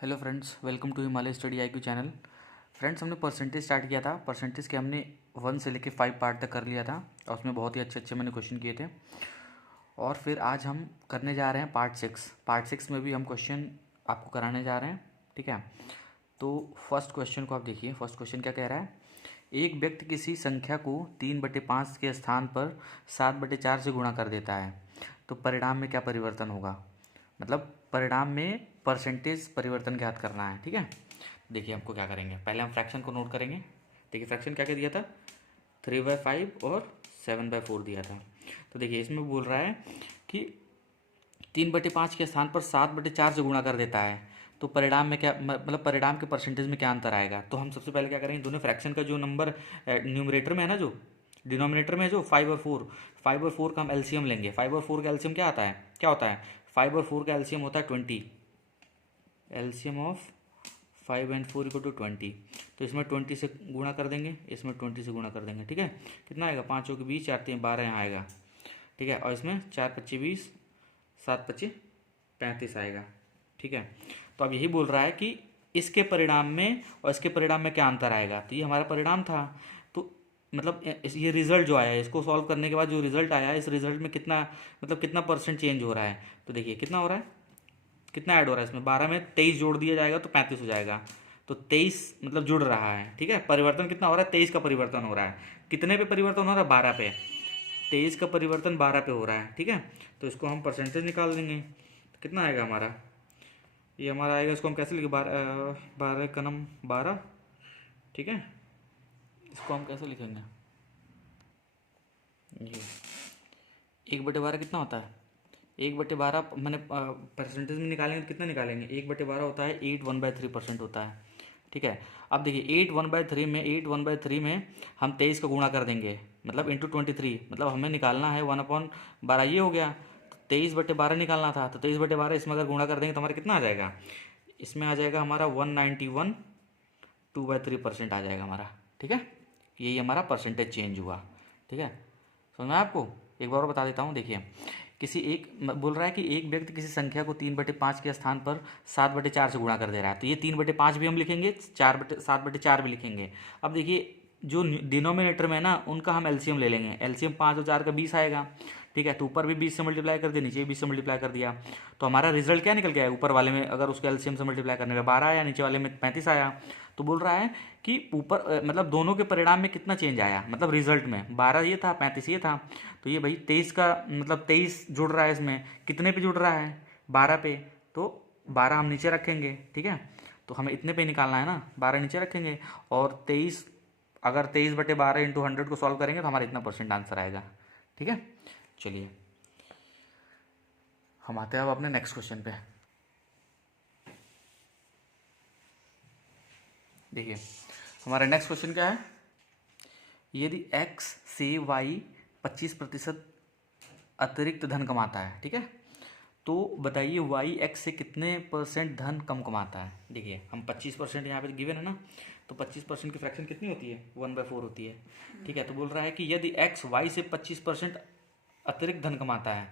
Hello friends, welcome to Himalaya study IQ channel. Friends, हमने percentage start किया था। Percentage के हमने 1 से लेके 5 पार्ट तक कर लिया था और उसमें बहुत ही अच्छे अच्छे मैंने क्वेश्चन किए थे। और फिर आज हम करने जा रहे हैं पार्ट 6। पार्ट 6 में भी हम क्वेश्चन आपको कराने जा रहे हैं, ठीक है। तो फर्स्ट क्वेश्चन को आप देखिए। फर्स्ट क्वेश्चन क्या कह रहा है? एक व्यक्ति किसी संख्या को 3/5 के स्थान पर 7/4 से गुणा कर देता है, तो परिणाम में क्या परिवर्तन होगा? मतलब परिणाम में परसेंटेज परिवर्तन ज्ञात करना है, ठीक है। देखिए हमको क्या करेंगे, पहले हम फ्रैक्शन को नोट करेंगे। देखिए फ्रैक्शन क्या क्या दिया था, 3/5 और 7/4 दिया था। तो देखिए इसमें बोल रहा है कि 3/5 के स्थान पर 7/4 से गुणा कर देता है, तो परिणाम में क्या मतलब परिणाम के परसेंटेज में क्या अंतर आएगा? तो हम सबसे पहले क्या करेंगे, दोनों फ्रैक्शन का जो नंबर न्यूमरेटर में है ना, जो डिनोमिनेटर में है, जो 5 और 4 का हम एलसीएम लेंगे। 5 और 4 का एलसीएम क्या होता है 5 और 4 का एलसीएम होता है 20। LCM of 5 and 4 = 20। तो इसमें 20 से गुणा कर देंगे, इसमें 20 से गुणा कर देंगे, ठीक है। कितना आएगा, 5 के 20, 4 3 12 यहाँ आएगा, ठीक है। और इसमें 4 25 20, 7 25 35 आएगा, ठीक है। तो अब यही बोल रहा है कि इसके परिणाम में और इसके परिणाम में क्या अंतर आएगा। तो ये हमारा परिणाम था, तो मतलब ये रिजल्ट जो आया है, इसको सॉल्व करने के बाद जो रिजल्ट आया है, इस रिजल्ट में कितना मतलब कितना परसेंट चेंज हो रहा है। तो देखिए कितना हो रहा है, कितना ऐड हो रहा है इसमें, 12 में 23 जोड़ दिया जाएगा तो 35 हो जाएगा। तो 23 मतलब जुड़ रहा है, ठीक है। परिवर्तन कितना हो रहा है, 23 का परिवर्तन हो रहा है। कितने पे परिवर्तन हो रहा है, 12 पे। 23 का परिवर्तन 12 पे हो रहा है, ठीक है। तो इसको हम परसेंटेज निकाल देंगे, तो कितना आएगा हमारा, ये हमारा आएगा। इसको हम कैसे लिखे, 12 का नम 12, ठीक है। इसको हम कैसे लिखेंगे, ये 1/12 कितना होता है, 1/12 मैंने परसेंटेज में निकालेंगे तो कितना निकालेंगे, 1/12 होता है 8 1/3% होता है, ठीक है। अब देखिए 8 1/3 में हम 23 का गुणा कर देंगे, मतलब इंटू 23, मतलब हमें निकालना है 1/12, ये हो गया। तो 23/12 निकालना था, तो 23/12 इसमें अगर गुणा कर देंगे तो हमारा कितना आ जाएगा, इसमें आ जाएगा हमारा 191 2/3% आ जाएगा हमारा, ठीक है। यही हमारा परसेंटेज चेंज हुआ, ठीक है। समझ में आपको? एक बार और बता देता हूँ। देखिए बोल रहा है कि एक व्यक्ति किसी संख्या को 3/5 के स्थान पर 7/4 से गुणा कर दे रहा है, तो ये 3/5 भी हम लिखेंगे, 7/4 भी लिखेंगे। अब देखिए जो डिनोमिनेटर में है ना, उनका हम एलसीएम ले लेंगे। एलसीएम 5 और 4 का 20 आएगा, ठीक है। तो ऊपर भी 20 से मल्टीप्लाई कर दिया, नीचे भी 20 से मल्टीप्लाई कर दिया, तो हमारा रिजल्ट क्या निकल गया है, ऊपर वाले में अगर उसके एलसीएम से मल्टीप्लाई करने पे 12 आया, नीचे वाले में 35 आया। तो बोल रहा है कि ऊपर मतलब दोनों के परिणाम में कितना चेंज आया, मतलब रिजल्ट में 12 ये था, 35 ये था। तो ये भाई 23 का मतलब 23 जुड़ रहा है, इसमें कितने पे जुड़ रहा है, 12 पे। तो 12 हम नीचे रखेंगे, ठीक है। तो हमें इतने पे निकालना है ना, 12 नीचे रखेंगे। और 23 अगर 23/12 इंटू 100 को सॉल्व करेंगे तो हमारा इतना परसेंट आंसर आएगा, ठीक है। चलिए हम आते हैं अब अपने नेक्स्ट क्वेश्चन पे। देखिए हमारा नेक्स्ट क्वेश्चन क्या है, यदि x से y 25% अतिरिक्त धन कमाता है, ठीक है, तो बताइए y x से कितने परसेंट धन कम कमाता है। देखिए हम 25% यहाँ पे गिवन है ना, तो 25% की फ्रैक्शन कितनी होती है, 1/4 होती है, ठीक है। तो बोल रहा है कि यदि x y से 25% अतिरिक्त धन कमाता है,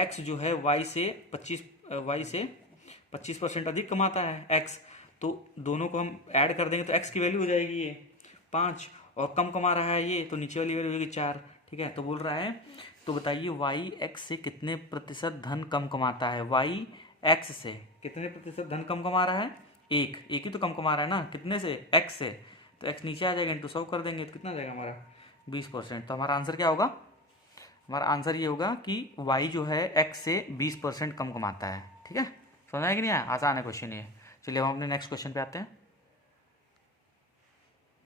x जो है y से 25% अधिक कमाता है x, तो दोनों को हम ऐड कर देंगे तो x की वैल्यू हो जाएगी ये 5, और कम कमा रहा है ये, तो नीचे वाली वैल्यू होगी 4, ठीक है। तो बोल रहा है तो बताइए y x से कितने प्रतिशत धन कम कमाता है, y x से कितने प्रतिशत धन कम कमा रहा है, एक ही तो कम कमा रहा है ना, कितने से, x से। तो x नीचे आ जाएगा, इंटू 100 कर देंगे तो कितना आ जाएगा हमारा 20%। तो हमारा आंसर क्या होगा, हमारा आंसर ये होगा कि y जो है x से 20% कम कमाता है, ठीक है। समझ आया कि नहीं आया, आसान है क्वेश्चन ये। चलिए हम अपने नेक्स्ट क्वेश्चन पे आते हैं।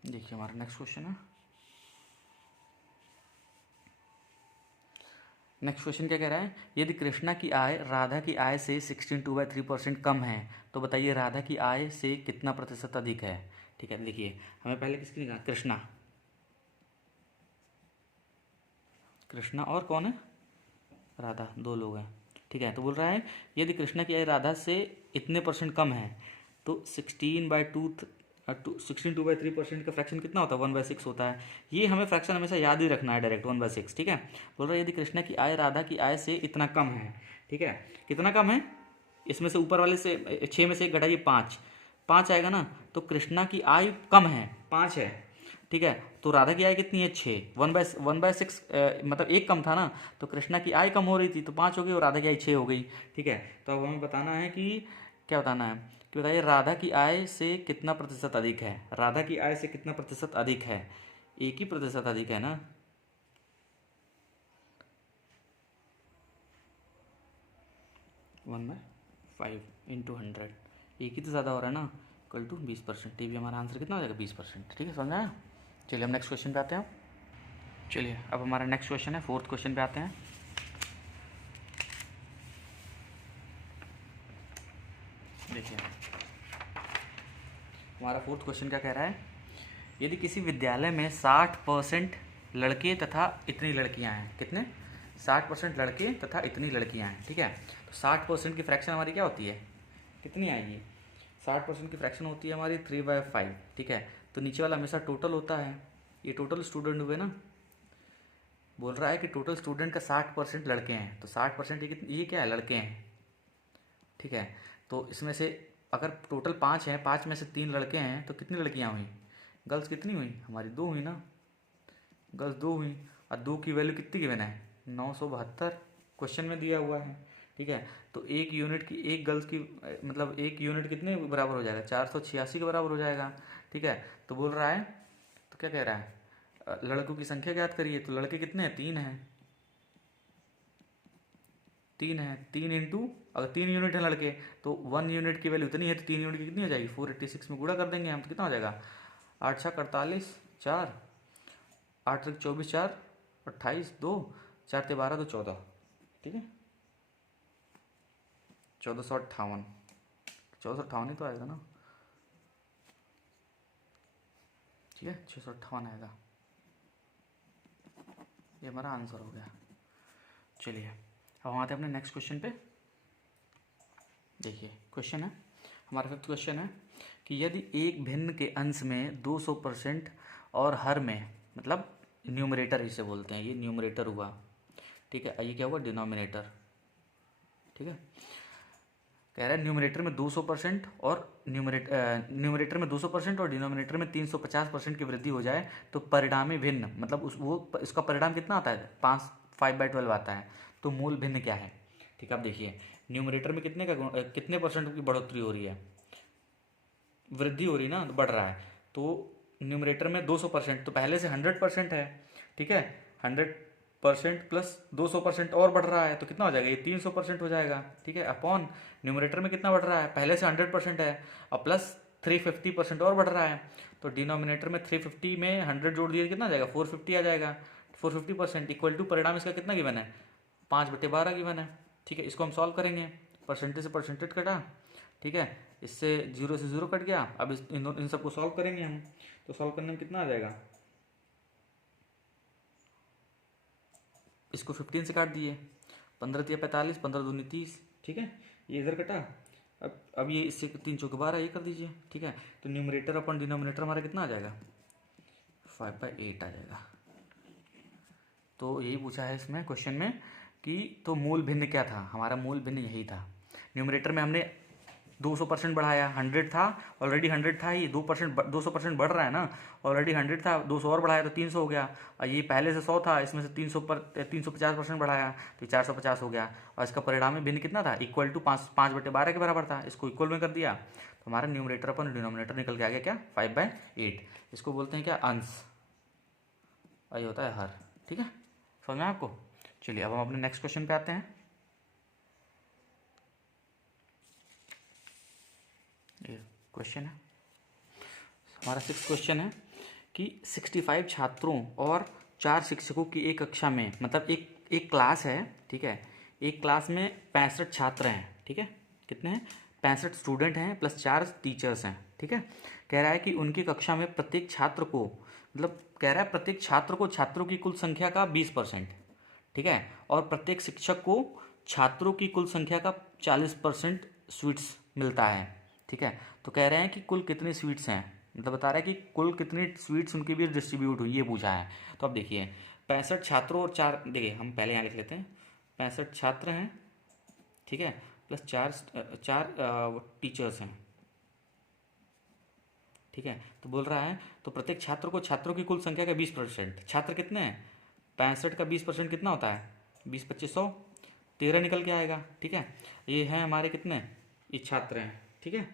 देखिए हमारा नेक्स्ट क्वेश्चन है, नेक्स्ट क्वेश्चन क्या कह रहा है, यदि कृष्णा की आय राधा की आय से 16.2/3% कम है, तो बताइए राधा की आय से कितना प्रतिशत अधिक है, ठीक है। देखिए हमें पहले किसकी निकाल, कृष्णा और कौन है, राधा, दो लोग हैं, ठीक है। तो बोल रहा है यदि कृष्णा की आय राधा से इतने परसेंट कम है, तो 16/3% का फ्रैक्शन कितना होता है, 1/6 होता है। ये हमें फ्रैक्शन हमेशा याद ही रखना है, डायरेक्ट 1/6, ठीक है। बोल रहा है यदि कृष्णा की आय राधा की आय से इतना कम है, ठीक है, कितना कम है, इसमें से ऊपर वाले से 6 में से 1 घटाइए 5, 5 आएगा ना। तो कृष्णा की आयु कम है, 5 है, ठीक है। तो राधा की आयु कितनी है, 6, 1/6, मतलब 1 कम था ना, तो कृष्णा की आयु कम हो रही थी तो 5 हो गई और राधा की आयु 6 हो गई, ठीक है। तो अब हमें बताना है कि क्या बताना है कि बताइए राधा की आय से कितना प्रतिशत अधिक है, राधा की आय से कितना प्रतिशत अधिक है, 1 ही प्रतिशत अधिक है ना। 1/5 इंटू 100, 1 ही तो ज़्यादा हो रहा है ना, इक्वल टू 20%। ये भी हमारा आंसर कितना हो जाएगा, 20%, ठीक है, समझ आया। चलिए हम नेक्स्ट क्वेश्चन पे आते हैं। चलिए अब हमारा नेक्स्ट क्वेश्चन है, 4th क्वेश्चन पे आते हैं। देखिए हमारा 4th क्वेश्चन क्या कह रहा है, यदि किसी विद्यालय में 60% लड़के तथा इतनी लड़कियां हैं, कितने, 60% लड़के तथा इतनी लड़कियां हैं, ठीक है। तो 60% की फ्रैक्शन हमारी क्या होती है, कितनी आएगी, 60% की फ्रैक्शन होती है हमारी 3/5, ठीक है। तो नीचे वाला हमेशा टोटल होता है, ये टोटल स्टूडेंट हुए ना, बोल रहा है कि टोटल स्टूडेंट का 60% लड़के हैं, तो 60% ये क्या है, लड़के हैं, ठीक है। तो इसमें से अगर टोटल 5 हैं, 5 में से 3 लड़के हैं, तो कितनी लड़कियां हुई, गर्ल्स कितनी हुई हमारी, 2 हुई ना, गर्ल्स 2 हुई। और 2 की वैल्यू कितनी गिवन है, 972 क्वेश्चन में दिया हुआ है, ठीक है। तो एक यूनिट की, एक गर्ल्स की मतलब एक यूनिट कितने बराबर हो जाएगा, 486 के बराबर हो जाएगा, ठीक है। तो बोल रहा है, तो क्या कह रहा है, लड़कों की संख्या ज्ञात करिए। तो लड़के कितने हैं, 3 हैं, 3 है, 3 इंटू, अगर 3 यूनिट है लड़के तो 1 यूनिट की वैल्यू इतनी है, तो 3 यूनिट की कितनी हो जाएगी, 486 में गुणा कर देंगे हम, तो कितना हो जाएगा, 8 छः 48, 4 8 तक 24, 4 28, 2 4 ते 12, 2 14, ठीक है, 1458, 1458 ही तो आएगा ना, ठीक है, 658 आएगा, ये हमारा आंसर हो गया। चलिए अब हम आते हैं अपने नेक्स्ट क्वेश्चन पे। देखिए क्वेश्चन है हमारा 5th क्वेश्चन है कि यदि एक भिन्न के अंश में 200% और हर में, मतलब न्यूमरेटर इसे बोलते हैं, ये न्यूमरेटर हुआ, ठीक है, ये क्या हुआ, डिनोमिनेटर, ठीक है। कह रहा है न्यूमरेटर में 200% और न्यूमरेटर में 200% और डिनोमिनेटर में 350% की वृद्धि हो जाए तो परिणामी भिन्न, मतलब इसका परिणाम कितना आता है, 5/12 आता है, तो मूल भिन्न क्या है, ठीक है। अब देखिए न्यूमरेटर में कितने परसेंट की बढ़ोतरी हो रही है, वृद्धि हो रही ना, तो बढ़ रहा है। तो न्यूमरेटर में 200%, तो पहले से 100% है, ठीक है, 100% प्लस 200% और बढ़ रहा है, तो कितना हो जाएगा, ये 300% हो जाएगा, ठीक है। अपॉन न्यूमरेटर में कितना बढ़ रहा है, पहले से 100% है और प्लस 350% और बढ़ रहा है, तो डिनोमिनेटर में 350 में 100 जोड़ दिए कितना आ जाएगा, 450 आ जाएगा, 450% इक्वल टू परिणाम इसका कितना गिवन है, 5/12 गिवन है, ठीक है। इसको हम सॉल्व करेंगे, परसेंटेज से परसेंटेज कटा, ठीक है, इससे 0 से 0 कट गया। अब इन सबको सॉल्व करेंगे हम, तो सॉल्व करने में कितना आ जाएगा, इसको 15 से काट दिए, 15 तिया 45, 15 दूनी 30, ठीक है, ये इधर कटा। अब ये इससे 3 चौके 12, ये कर दीजिए, ठीक है। तो न्यूमरेटर अपन डिनोमिनेटर हमारा कितना आ जाएगा, 5/8 आ जाएगा। तो यही पूछा है इसमें क्वेश्चन में कि तो मूल भिन्न क्या था, हमारा मूल भिन्न यही था। न्यूमरेटर में हमने 200% बढ़ाया, 100 था ऑलरेडी, 100 था ही, 200% बढ़ रहा है ना, ऑलरेडी 100 था, 200 और बढ़ाया तो 300 हो गया, और ये पहले से 100 था, इसमें से 350% बढ़ाया तो ये 450 हो गया, और इसका परिणामी भिन्न कितना था, इक्वल टू 5/12 के बराबर था, इसको इक्वल में कर दिया, तो हमारा न्यूमरेटर अपन डिनोमिनेटर निकल के आ गया क्या, 5/8। इसको बोलते हैं क्या, अंश, और ये होता है हर, ठीक है, समझ में आपको। चलिए अब हम अपने नेक्स्ट क्वेश्चन पे आते हैं। ये क्वेश्चन है हमारा 6th क्वेश्चन है कि 65 छात्रों और 4 शिक्षकों की एक कक्षा में, मतलब एक क्लास है, ठीक है, एक क्लास में 65 छात्र हैं, ठीक है, कितने हैं, 65 स्टूडेंट हैं प्लस 4 टीचर्स हैं, ठीक है। कह रहा है कि उनकी कक्षा में प्रत्येक छात्र को, मतलब कह रहा है प्रत्येक छात्र को छात्रों की कुल संख्या का 20%, ठीक है, और प्रत्येक शिक्षक को छात्रों की कुल संख्या का 40% स्वीट्स मिलता है, ठीक है। तो कह रहे हैं कि कुल कितनी स्वीट्स हैं, मतलब बता रहा है कि कुल कितनी स्वीट्स उनके बीच डिस्ट्रीब्यूट हुई, ये पूछा है। तो अब देखिए 65 छात्रों और 4, देखिए हम पहले यहाँ लिख लेते हैं, 65 छात्र हैं, ठीक है, प्लस चार चार टीचर्स हैं, ठीक है। तो बोल रहा है तो प्रत्येक छात्र को छात्रों की कुल संख्या का 20%, छात्र कितने हैं 65 का 20% कितना होता है 20 25 100, 13 निकल के आएगा, ठीक है। ये हैं हमारे कितने, ये छात्र हैं, ठीक है।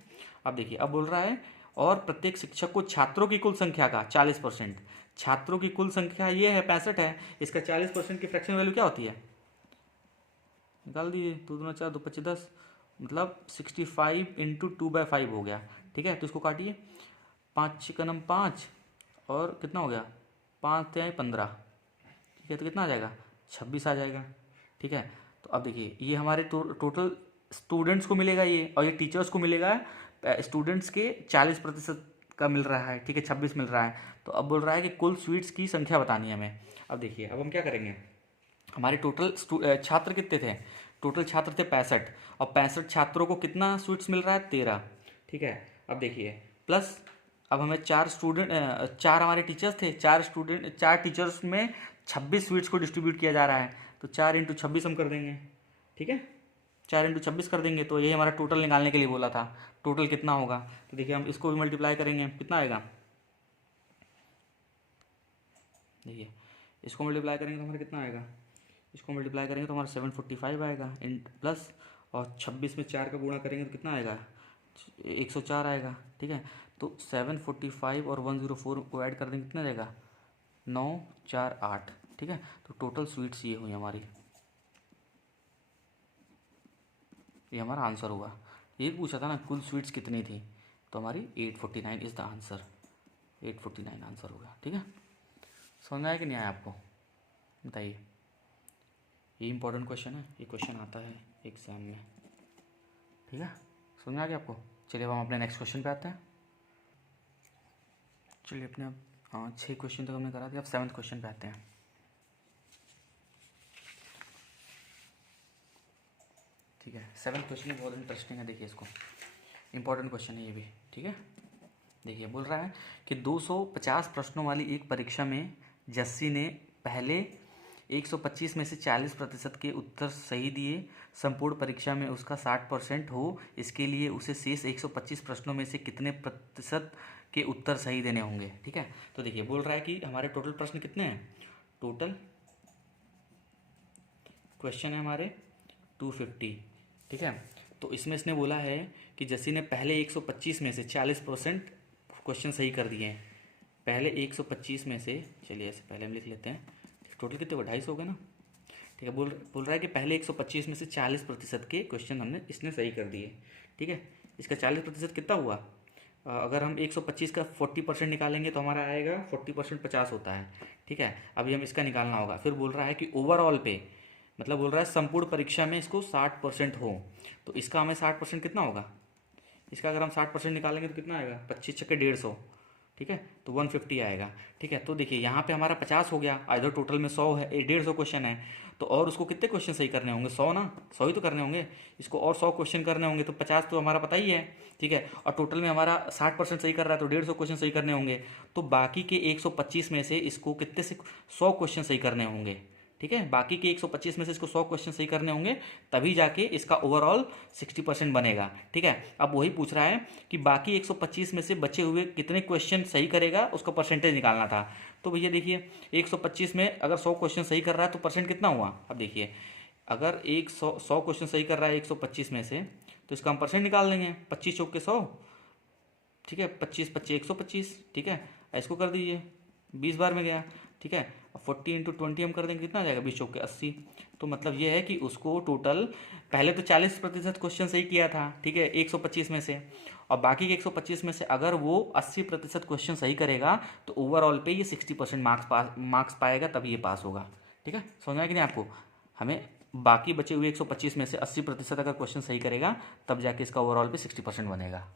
अब देखिए अब बोल रहा है और प्रत्येक शिक्षक को छात्रों की कुल संख्या का 40%, छात्रों की कुल संख्या ये है 65 है, इसका 40% की फ्रैक्शन वैल्यू क्या होती है, निकाल दीजिए, 2 दूना 4 2 25 10, मतलब 65 इंटू 2/5 हो गया, ठीक है। तो इसको काटिए, 5 6 5 और कितना हो गया 5 3 15, ठीक है। तो कितना आ जाएगा 26 आ जाएगा, ठीक है। तो अब देखिए ये हमारे टोटल स्टूडेंट्स को मिलेगा ये, और ये टीचर्स को मिलेगा स्टूडेंट्स के 40% का मिल रहा है, ठीक है, 26 मिल रहा है। तो अब बोल रहा है कि कुल स्वीट्स की संख्या बतानी है हमें। अब देखिए अब हम क्या करेंगे, हमारे टोटल छात्र कितने थे, टोटल छात्र थे 65, और 65 छात्रों को कितना स्वीट्स मिल रहा है 13, ठीक है। अब देखिए प्लस अब हमें चार हमारे टीचर्स थे, चार टीचर्स में 26 स्वीट्स को डिस्ट्रीब्यूट किया जा रहा है, तो 4 × 26 हम कर देंगे, ठीक है। 4 × 26 कर देंगे, तो ये हमारा टोटल निकालने के लिए बोला था, टोटल कितना होगा। तो देखिए हम इसको भी मल्टीप्लाई करेंगे, कितना आएगा, देखिए इसको मल्टीप्लाई करेंगे तो हमारा कितना आएगा, इसको मल्टीप्लाई करेंगे तो हमारा 745 आएगा इन प्लस, और 26 में 4 का गुणा करेंगे तो कितना आएगा 104 आएगा, ठीक है। तो 745 और 104 को ऐड कर देंगे कितना जाएगा 9 4 8, ठीक है। तो टोटल स्वीट्स ये हुई हमारी, ये हमारा आंसर हुआ। ये पूछा था ना कुल स्वीट्स कितनी थी, तो हमारी 849 इज़ द आंसर, 849 आंसर होगा, ठीक है। समझ आया कि नहीं आया आपको, बताइए। ये इंपॉर्टेंट क्वेश्चन है, ये क्वेश्चन आता है एग्जाम में, ठीक है। समझ आ गया आपको। चलिए अब हम अपने नेक्स्ट क्वेश्चन पे आते हैं। चलिए अपने अब 6 क्वेश्चन तक हमने करा दिया, अब 7th क्वेश्चन पे आते हैं, ठीक है। 7th क्वेश्चन बहुत इंटरेस्टिंग है, देखिए इसको, इंपॉर्टेंट क्वेश्चन है ये भी, ठीक है। देखिए बोल रहा है कि 250 प्रश्नों वाली एक परीक्षा में जस्सी ने पहले 125 में से 40% के उत्तर सही दिए, संपूर्ण परीक्षा में उसका 60% हो, इसके लिए उसे शेष 125 प्रश्नों में से कितने प्रतिशत के उत्तर सही देने होंगे, ठीक है। तो देखिए बोल रहा है कि हमारे टोटल प्रश्न कितने हैं, टोटल क्वेश्चन है हमारे 250, ठीक है। तो इसमें इसने बोला है कि जस्सी ने पहले 125 में से 40% क्वेश्चन सही कर दिए हैं, पहले 125 में से, चलिए ऐसे पहले हम लिख लेते हैं, टोटल कितने हो 250 हो गए ना, ठीक है। बोल रहा है कि पहले 125 में से 40% के क्वेश्चन इसने सही कर दिए, ठीक है। इसका 40% कितना हुआ, अगर हम 125 का 40% निकालेंगे तो हमारा आएगा 40% 50 होता है, ठीक है। अभी हम इसका निकालना होगा। फिर बोल रहा है कि ओवरऑल पे, मतलब बोल रहा है संपूर्ण परीक्षा में इसको 60% हो, तो इसका हमें 60% कितना होगा, इसका अगर हम 60% निकालेंगे तो कितना आएगा 25 छक्के 150, ठीक है। तो 150 आएगा, ठीक है। तो देखिए यहाँ पे हमारा 50 हो गया, इधर टोटल में 100 है, 150 क्वेश्चन है, तो और उसको कितने क्वेश्चन सही करने होंगे 100 ना, 100 ही तो करने होंगे, इसको और 100 क्वेश्चन करने होंगे, तो 50 तो हमारा पता ही है, ठीक है। और टोटल में हमारा 60% सही कर रहा है, तो 150 क्वेश्चन सही करने होंगे, तो बाकी के 125 में से इसको कितने से 100 क्वेश्चन सही करने होंगे, ठीक है। बाकी के 125 में से इसको 100 क्वेश्चन सही करने होंगे, तभी जाके इसका ओवरऑल 60% बनेगा, ठीक है। अब वही पूछ रहा है कि बाकी 125 में से बचे हुए कितने क्वेश्चन सही करेगा, उसका परसेंटेज निकालना था। तो भैया देखिए 125 में अगर 100 क्वेश्चन सही कर रहा है तो परसेंट कितना हुआ, अब देखिए अगर 100 क्वेश्चन सही कर रहा है 125 में से, तो इसका हम परसेंट निकाल देंगे, 25 चौके 100, ठीक है, 25 25 125, ठीक है। इसको कर दीजिए 20 बार में गया, ठीक है। 40 × 20 हम कर देंगे कितना आ जाएगा 20 चौके 80, तो मतलब ये है कि उसको टोटल पहले तो 40% क्वेश्चन सही किया था, ठीक है, 125 में से, और बाकी के 125 में से अगर वो 80% क्वेश्चन सही करेगा तो ओवरऑल पे ये 60% मार्क्स पाएगा, तभी ये पास होगा, ठीक है। समझ में कि नहीं आपको, हमें बाकी बचे हुए 125 में से 80% अगर क्वेश्चन सही करेगा तब जाके इसका ओवरऑल पे 60% बनेगा।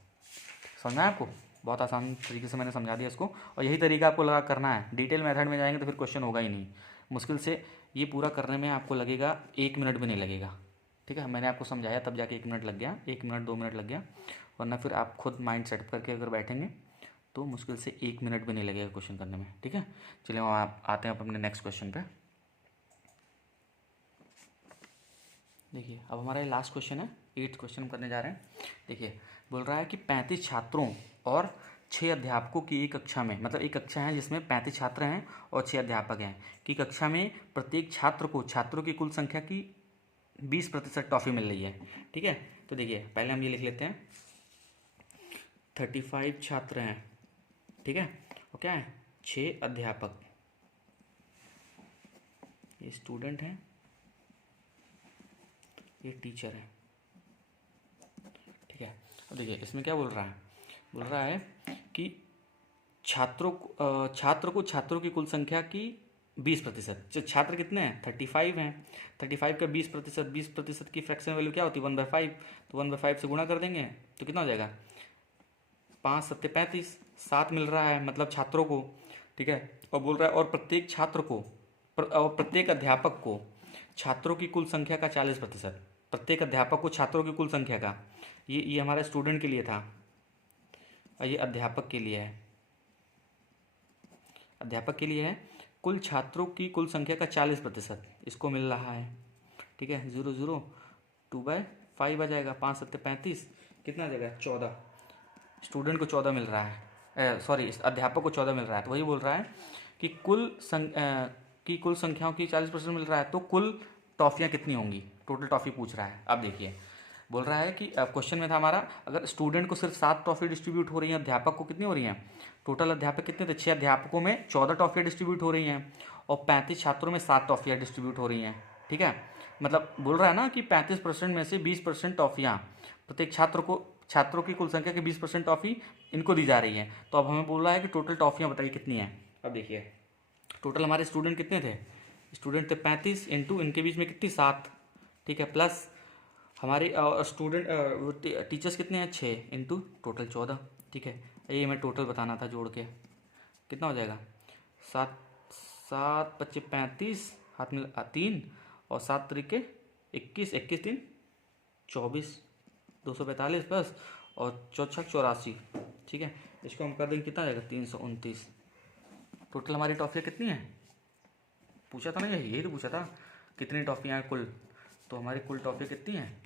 समझ में आया आपको, बहुत आसान तरीके से मैंने समझा दिया इसको, और यही तरीका आपको लगा करना है। डिटेल मेथड में जाएंगे तो फिर क्वेश्चन होगा ही नहीं, मुश्किल से ये पूरा करने में आपको लगेगा 1 मिनट भी नहीं लगेगा, ठीक है। मैंने आपको समझाया तब जाके 1 मिनट लग गया, 1 मिनट 2 मिनट लग गया, वरना फिर आप खुद माइंड सेट करके अगर बैठेंगे तो मुश्किल से 1 मिनट भी नहीं लगेगा क्वेश्चन करने में, ठीक है। चलिए हम आप आते हैं अपने नेक्स्ट क्वेश्चन पे। देखिए अब हमारा ये लास्ट क्वेश्चन है, 8th क्वेश्चन हम करने जा रहे हैं। देखिए बोल रहा है कि 35 छात्रों और 6 अध्यापकों की एक कक्षा में, मतलब एक कक्षा है जिसमें 35 छात्र हैं और 6 अध्यापक हैं, कि कक्षा में प्रत्येक छात्र को छात्रों की कुल संख्या की 20% टॉफ़ी मिल रही है। ठीक है, तो देखिए पहले हम ये लिख लेते हैं 35 छात्र हैं, ठीक है, और क्या है 6 अध्यापक, ये स्टूडेंट हैं, ये टीचर है। ठीक है, अब देखिए इसमें क्या बोल रहा है कि छात्र को छात्रों की कुल संख्या की 20%। छात्र कितने हैं 35 हैं, 35 का 20%, 20% की फ्रैक्शन वैल्यू क्या होती है 1/5, तो 1/5 से गुणा कर देंगे तो कितना हो जाएगा 5 7 35, 7 मिल रहा है मतलब छात्रों को। ठीक है, और बोल रहा है और प्रत्येक छात्र को और प्रत्येक अध्यापक को छात्रों की कुल संख्या का 40%, प्रत्येक अध्यापक को छात्रों की कुल संख्या का, ये हमारे स्टूडेंट के लिए था और ये अध्यापक के लिए है, अध्यापक के लिए है, कुल छात्रों की कुल संख्या का 40% इसको मिल रहा है। ठीक है, 0 0 2/5 आ जाएगा, 5 7 35, कितना आ जाएगा 14, स्टूडेंट को 14 मिल रहा है, सॉरी अध्यापक को 14 मिल रहा है। तो वही बोल रहा है कि कुल संख्याओं की 40% मिल रहा है, तो कुल टॉफ़ियाँ कितनी होंगी, टोटल टॉफ़ी पूछ रहा है। अब देखिए बोल रहा है कि क्वेश्चन में था हमारा, अगर स्टूडेंट को सिर्फ 7 टॉफ़ी डिस्ट्रीब्यूट हो रही हैं, अध्यापक को कितनी हो रही हैं, टोटल अध्यापक कितने थे 6 अध्यापकों में 14 टॉफ़ियाँ डिस्ट्रीब्यूट हो रही हैं और 35 छात्रों में 7 टॉफ़ियाँ डिस्ट्रीब्यूट हो रही हैं। ठीक है, मतलब बोल रहा है ना कि 35% में से 20% टॉफ़ियाँ प्रत्येक छात्रों की कुल संख्या की 20% टॉफ़ी इनको दी जा रही है। तो अब हमें बोल रहा है कि टोटल टॉफ़ियाँ बताइए कितनी हैं। अब देखिए टोटल हमारे स्टूडेंट कितने थे, स्टूडेंट थे 35 इंटू इनके बीच में कितनी 7, ठीक है, प्लस हमारे टीचर्स कितने हैं 6 इंटू टोटल 14। ठीक है, ये हमें टोटल बताना था जोड़ के, कितना हो जाएगा 7 7 25 35, हाथ में 3 और 7 तरीके 21, 21 3 24, 245 प्लस और 4 6 84। ठीक है, इसको हम कर देंगे कितना आ जाएगा 329। टोटल हमारी टॉफ़ियाँ कितनी हैं पूछा था ना, यही तो पूछा था कितनी टॉफ़ियाँ हैं कुल, तो हमारी कुल टॉफ़ियाँ कितनी हैं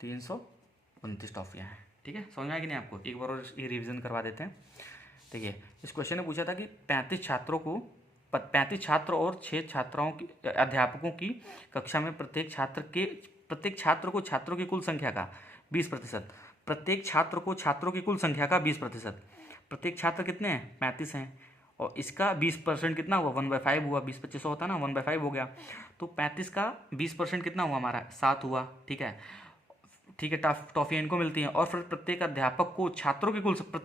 329 टॉफ़ियाँ हैं। ठीक है, समझ में आया कि नहीं आपको, एक बार और ये रिवीजन करवा देते हैं। देखिए इस क्वेश्चन ने पूछा था कि 35 छात्र और 6 छात्राओं की अध्यापकों की कक्षा में प्रत्येक छात्र को छात्रों की कुल संख्या का 20%, प्रत्येक छात्र को छात्रों की कुल संख्या का 20%, प्रत्येक छात्र कितने हैं 35 हैं और इसका 20% कितना हुआ 1/5 हुआ, 20 25 होता ना 1/5 हो गया, तो 35 का 20% कितना हुआ हमारा 7 हुआ। ठीक है, टॉफ़ियाँ इनको मिलती हैं और फिर प्रत्येक अध्यापक को छात्रों की कुल संख्या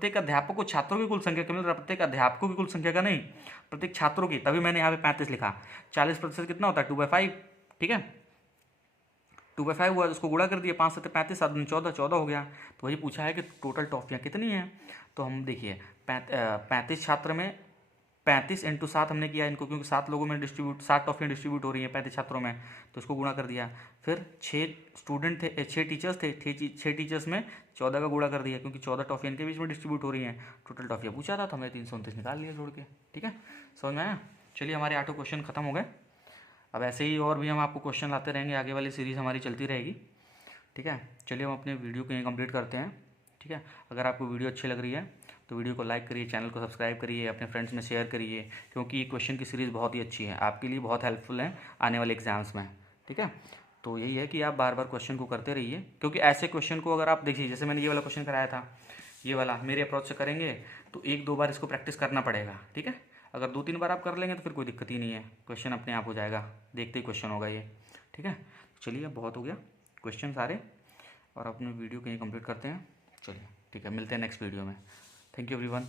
क्या मिल रहा है, प्रत्येक अध्यापकों की कुल संख्या का नहीं, प्रत्येक छात्रों की, तभी मैंने यहाँ पे 35 लिखा। 40% कितना होता है 2/5। ठीक है, 2/5 हुआ, उसको गुणा कर दिया, 5 7 35, 7 दूनी 14, 14 हो गया। तो वही पूछा है कि टोटल टॉफ़ियाँ कितनी हैं, तो हम देखिए 35 छात्र में 35 इंटू 7 हमने किया इनको, क्योंकि 7 लोगों में 7 टॉफ़ियाँ डिस्ट्रीब्यूट हो रही हैं 35 छात्रों में, तो इसको गुणा कर दिया। फिर 6 स्टूडेंट थे, 6 टीचर्स थे, 6 टीचर्स में 14 का गुणा कर दिया, क्योंकि 14 टॉफ़ियाँ इनके बीच में डिस्ट्रीब्यूट हो रही हैं। टोटल टॉफ़ियाँ पूछा था तो हमने 329 निकाल लिया जोड़ के। ठीक है, समझ में आया। चलिए हमारे 8 क्वेश्चन खत्म हो गए। अब ऐसे ही और भी हम आपको क्वेश्चन लाते रहेंगे, आगे वाली सीरीज़ हमारी चलती रहेगी। ठीक है, चलिए हम अपने वीडियो को यहीं कंप्लीट करते हैं। ठीक है, अगर आपको वीडियो अच्छी लग रही है तो वीडियो को लाइक करिए, चैनल को सब्सक्राइब करिए, अपने फ्रेंड्स में शेयर करिए, क्योंकि ये क्वेश्चन की सीरीज़ बहुत ही अच्छी है, आपके लिए बहुत हेल्पफुल है आने वाले एग्जाम्स में। ठीक है, तो यही है कि आप बार बार क्वेश्चन को करते रहिए, क्योंकि ऐसे क्वेश्चन को अगर आप देखिए, जैसे मैंने ये वाला क्वेश्चन कराया था, ये वाला मेरे अप्रोच से करेंगे तो 1-2 बार इसको प्रैक्टिस करना पड़ेगा। ठीक है, अगर 2-3 बार आप कर लेंगे तो फिर कोई दिक्कत ही नहीं है, क्वेश्चन अपने आप हो जाएगा, देखते ही क्वेश्चन होगा ये। ठीक है, चलिए बहुत हो गया क्वेश्चन सारे, और अपने वीडियो कहीं कंप्लीट करते हैं। चलिए ठीक है, मिलते हैं नेक्स्ट वीडियो में। Thank you everyone.